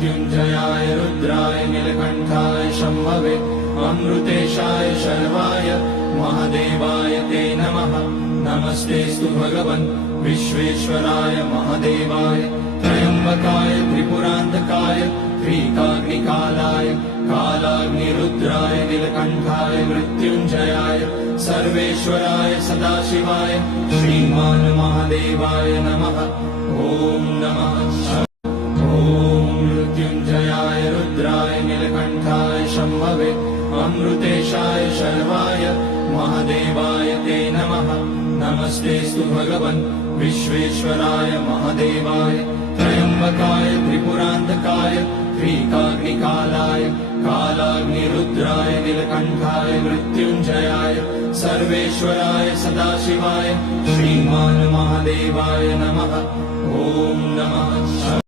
मृत्युञ्जयाय रुद्राय नीलकण्ठाय शम्भवे अमृतेशाय शर्वाय महादेवाय ते नमः। नमस्तेऽस्तु भगवन् विश्वेश्वराय महादेवाय त्र्यम्बकाय त्रिपुरान्तकाय त्रिकाग्निकालाय कालाग्निरुद्राय नीलकण्ठाय मृत्युञ्जयाय सर्वेश्वराय सदाशिवाय श्रीमान् महादेवाय नमः। ॐ नमः मृत्युञ्जयाय रुद्राय नीलकण्ठाय शम्भवे अमृतेशाय शर्वाय महादेवाय ते नमः। नमस्तेऽस्तु भगवन् विश्वेश्वराय महादेवाय त्र्यम्बकाय त्रिपुरान्तकाय त्रिकाग्निकालाय कालाग्निरुद्राय नीलकण्ठाय मृत्युञ्जयाय सर्वेश्वराय सदाशिवाय श्रीमान् महादेवाय नमः। ॐ नमः।